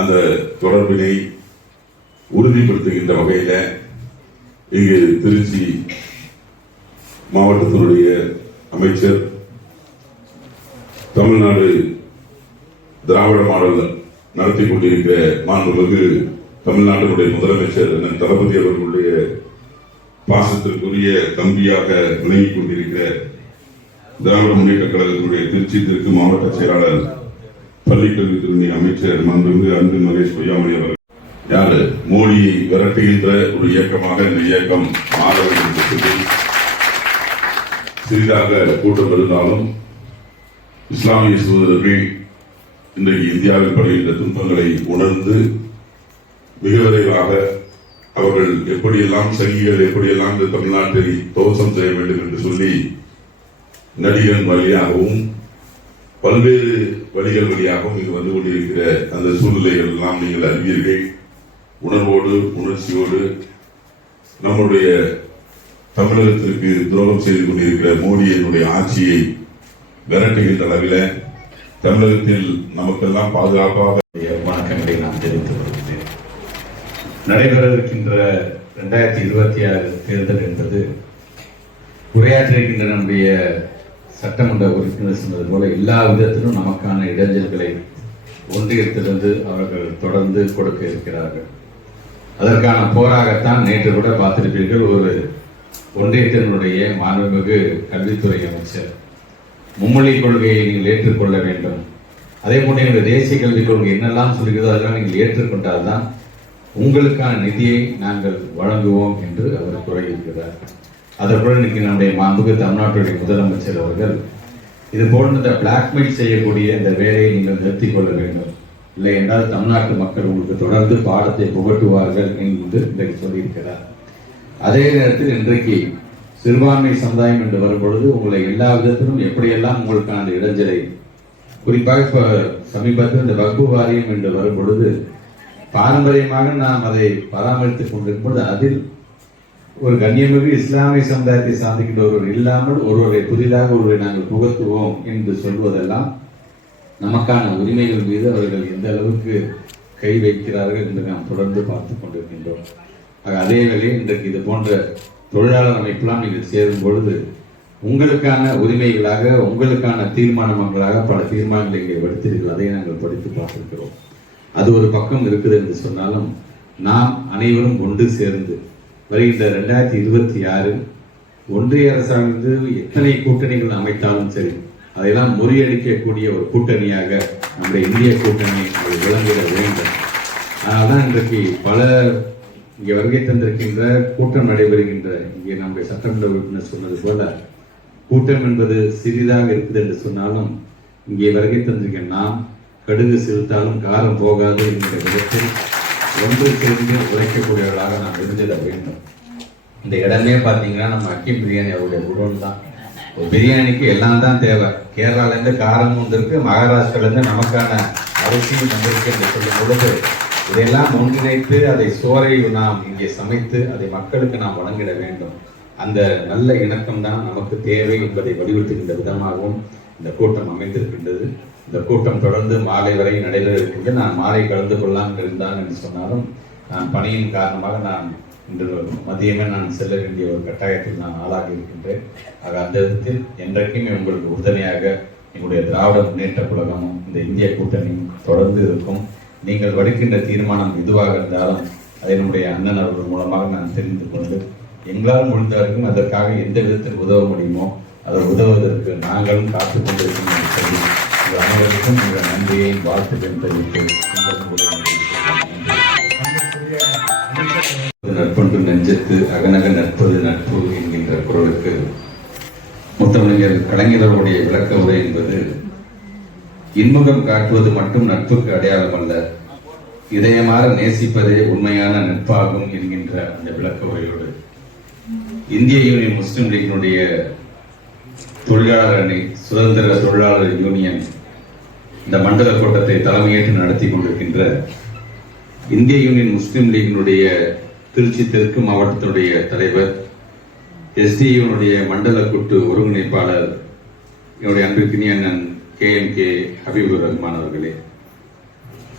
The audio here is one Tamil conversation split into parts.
அந்த தொடர்பினை உறுதிப்படுத்துகின்ற வகையில இங்கு திருச்சி மாவட்டத்தினுடைய அமைச்சர், தமிழ்நாடு திராவிட மாடல் நடத்தி கொண்டிருக்கிற மாண்புமிகு தமிழ்நாட்டினுடைய முதலமைச்சர் தளபதி அவர்களுடைய பாசத்திற்குரிய தம்பியாக விளங்கிக் கொண்டிருக்கிற திராவிட முன்னேற்ற கழகத்தினுடைய திருச்சி தெற்கு மாவட்ட செயலாளர் பள்ளிக்கல்வித்துறை அமைச்சர் மாண்புமிகு அன்பில் மகேஷ் பொய்யாமொழி அவர்கள் யாரு மோடியை விரட்டுகின்ற ஒரு இயக்கமாக இந்த இயக்கம் மாற வேண்டும் என்று சொல்லி சிறிதாக கூட்டம் இருந்தாலும் இஸ்லாமிய சகோதரர்கள் இன்றைக்கு இந்தியாவில் படுகின்ற துன்பங்களை உணர்ந்து மிக விரைவாக அவர்கள் எப்படியெல்லாம் சங்கிகள் எப்படியெல்லாம் இந்த தமிழ்நாட்டை துவசம் செய்ய வேண்டும் என்று சொல்லி நடிகன் வழியாகவும் பல்வேறு வழிகள் வழியாகவும் இங்கு வந்து கொண்டிருக்கிற அந்த சூழ்நிலைகள் எல்லாம் நீங்கள் அறிவீர்கள். உணர்வோடு உணர்ச்சியோடு நம்முடைய தமிழகத்திற்கு துரோகம் செய்து கொண்டிருக்கிற மோடியினுடைய ஆட்சியை விரட்டுகின்ற அளவில் தமிழகத்தில் நமக்கெல்லாம் பாதுகாப்பாக வணக்கங்களை நான் தெரிவித்துக் கொள்கிறேன். நடைபெறவிருக்கின்ற 2026 தேர்தல் என்பது உரையாற்றிருக்கின்ற நம்முடைய சட்டமன்ற உறுப்பினர் சொன்னது போல எல்லா விதத்திலும் நமக்கான இடைஞ்சல்களை ஒன்றியத்திலிருந்து அவர்கள் தொடர்ந்து கொடுக்க இருக்கிறார்கள். அதற்கான போராகத்தான் நேற்று கூட பார்த்திருப்பீர்கள், ஒரு ஒன்றியத்தினுடைய மாண்புமிகு கல்வித்துறை அமைச்சர் மும்மொழி கொள்கையை நீங்கள் ஏற்றுக்கொள்ள வேண்டும், அதே போல எங்கள் தேசிய கல்விக் கொள்கை என்னெல்லாம் சொல்கிறதோ அதெல்லாம் நீங்கள் ஏற்றுக்கொண்டால்தான் உங்களுக்கான நிதியை நாங்கள் வழங்குவோம் என்று அவர் கூறியிருக்கிறார். அதற்குடன் இன்னைக்கு நம்முடைய மாண்புமிகு தமிழ்நாட்டுடைய முதலமைச்சர் அவர்கள் இது போன்ற இந்த பிளாக்மெயில் செய்யக்கூடிய இந்த வேலையை நீங்கள் நிறுத்திக் கொள்ள வேண்டும், இல்லை என்றால் தமிழ்நாட்டு மக்கள் உங்களுக்கு தொடர்ந்து பாடத்தை புகட்டுவார்கள் என்று இன்றைக்கு சொல்லியிருக்கிறார். அதே நேரத்தில் இன்றைக்கு சிறுபான்மை சமுதாயம் என்று வரும்பொழுது உங்களை எல்லா விதத்திலும் எப்படியெல்லாம் உங்களுக்கான இடைஞ்சலை, குறிப்பாக இப்போ சமீபத்தில் இந்த வக்பு வாரியம் என்று வரும்பொழுது பாரம்பரியமாக நாம் அதை பராமரித்துக் கொண்டிருக்கும்போது அதில் ஒரு கண்ணியமிகு இஸ்லாமிய சமுதாயத்தை சார்ந்திருக்கின்ற ஒருவர் இல்லாமல் ஒருவரை புதிதாக ஒருவரை நாங்கள் புகழ்த்துவோம் என்று சொல்வதெல்லாம் நமக்கான உரிமைகள் மீது அவர்கள் எந்த அளவுக்கு கை வைக்கிறார்கள் என்று நாம் தொடர்ந்து பார்த்துக் கொண்டிருக்கின்றோம். அதே வேளையில் இன்றைக்கு இது போன்ற தொழிலாளர் அமைப்பெல்லாம் நீங்கள் சேரும் பொழுது உங்களுக்கான உரிமைகளாக உங்களுக்கான தீர்மானங்களாக பல தீர்மானங்களை இங்கே எடுத்தீர்கள், அதை நாங்கள் படித்து பார்த்திருக்கிறோம். அது ஒரு பக்கம் இருக்குது என்று சொன்னாலும் நாம் அனைவரும் ஒன்று சேர்ந்து வருகின்ற 2026 ஒன்றிய அரசாங்கம் எத்தனை கூட்டணிகள் அமைத்தாலும் சரி அதையெல்லாம் முறியடிக்கக்கூடிய ஒரு கூட்டணியாக நம்முடைய இந்திய கூட்டணி அது விளங்கிட வேண்டும். அதனால்தான் இன்றைக்கு பல இங்கே வருகை தந்திருக்கின்ற கூட்டம் நடைபெறுகின்ற இங்கே நம்முடைய சட்டமன்ற உறுப்பினர் சொன்னது போல கூட்டம் என்பது சிறிதாக இருக்குது என்று சொன்னாலும் இங்கே வருகை தந்திருக்க நாம் கடுகு செலுத்தாலும் காரம் போகாது என்கிற விதத்தில் ஒன்று சேர்ந்து உழைக்கக்கூடியவர்களாக நாம் இருந்திட வேண்டும். இந்த இடமே பார்த்தீங்கன்னா நம்ம அக்கிம் பிரியாணி அவருடைய குடோன் தான். பிரியாணிக்கு எல்லாம் தான் தேவை. கேரளாலேருந்து காரமும் வந்திருக்கு, மகாராஷ்டிராலேருந்து நமக்கான அரிசியும் வந்திருக்கு என்று சொல்லும் பொழுது இதையெல்லாம் ஒன்றிணைத்து அதை சோறை நாம் இங்கே சமைத்து அதை மக்களுக்கு நாம் வழங்கிட வேண்டும். அந்த நல்ல இணக்கம் தான் நமக்கு தேவை என்பதை வலியுறுத்துகின்ற விதமாகவும் இந்த கூட்டம் அமைந்திருக்கின்றது. இந்த கூட்டம் தொடர்ந்து மாலை வரை நடைபெற இருக்கின்றது. நான் மாலை கலந்து கொள்ளலாம் இருந்தான் என்று சொன்னாலும் நான் பணியின் காரணமாக நான் இன்று மதியமே நான் செல்ல வேண்டிய ஒரு கட்டாயத்தில் நான் ஆளாகி இருக்கின்றேன். ஆக அந்த விதத்தில் என்றைக்குமே உங்களுக்கு உறுதுணையாக எங்களுடைய திராவிட முன்னேற்ற கழகமும் இந்த இந்திய கூட்டணியும் தொடர்ந்து இருக்கும். நீங்கள் வடுக்கின்ற தீர்மானம் எதுவாக இருந்தாலும் அதை நம்முடைய அண்ணன் அவர்கள் மூலமாக நான் தெரிந்து கொண்டு எங்களால் முடிந்தவரைக்கும் அதற்காக எந்த விதத்தில் உதவ முடியுமோ அதை உதவுவதற்கு நாங்களும் காத்துக் கொண்டிருக்கிறோம் சொல்லி உங்கள் அனைவருக்கும் உங்கள் நன்றியை வாழ்த்துக்கள் தெரிவித்து நட்பொன்று நெஞ்சத்து அகநக நட்பது நட்பு என்கின்ற குரலுக்கு முத்தமிழர் கலைஞர்களுடைய விளக்க உரை என்பது இன்முகம் காட்டுவது மட்டும் நட்புக்கு அடையாளம் அல்ல, இதயமாற நேசிப்பதே உண்மையான நட்பாகும் என்கின்ற அந்த விளக்க உரையோடு இந்திய யூனியன் முஸ்லிம் லீக்கினுடைய தொழிலாளர் அணி சுதந்திர தொழிலாளர் யூனியன் இந்த மண்டல கூட்டத்தை தலைமையேற்று நடத்தி கொண்டிருக்கின்ற இந்திய யூனியன் முஸ்லிம் லீக்கினுடைய திருச்சி தெற்கு மாவட்டத்தினுடைய தலைவர், எஸ்டியுனுடைய மண்டல கூட்டு ஒருங்கிணைப்பாளர் என்னுடைய அன்பிற்கினிய அண்ணன் KMK ஹபீபுர் ரஹ்மான் அவர்களே,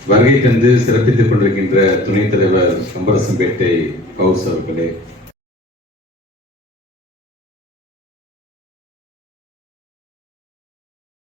வருகை தந்து சிறப்பித்துக் கொண்டிருக்கின்ற துணைத் தலைவர் கம்பரசம்பேட்டை பவுஸ் அவர்களே,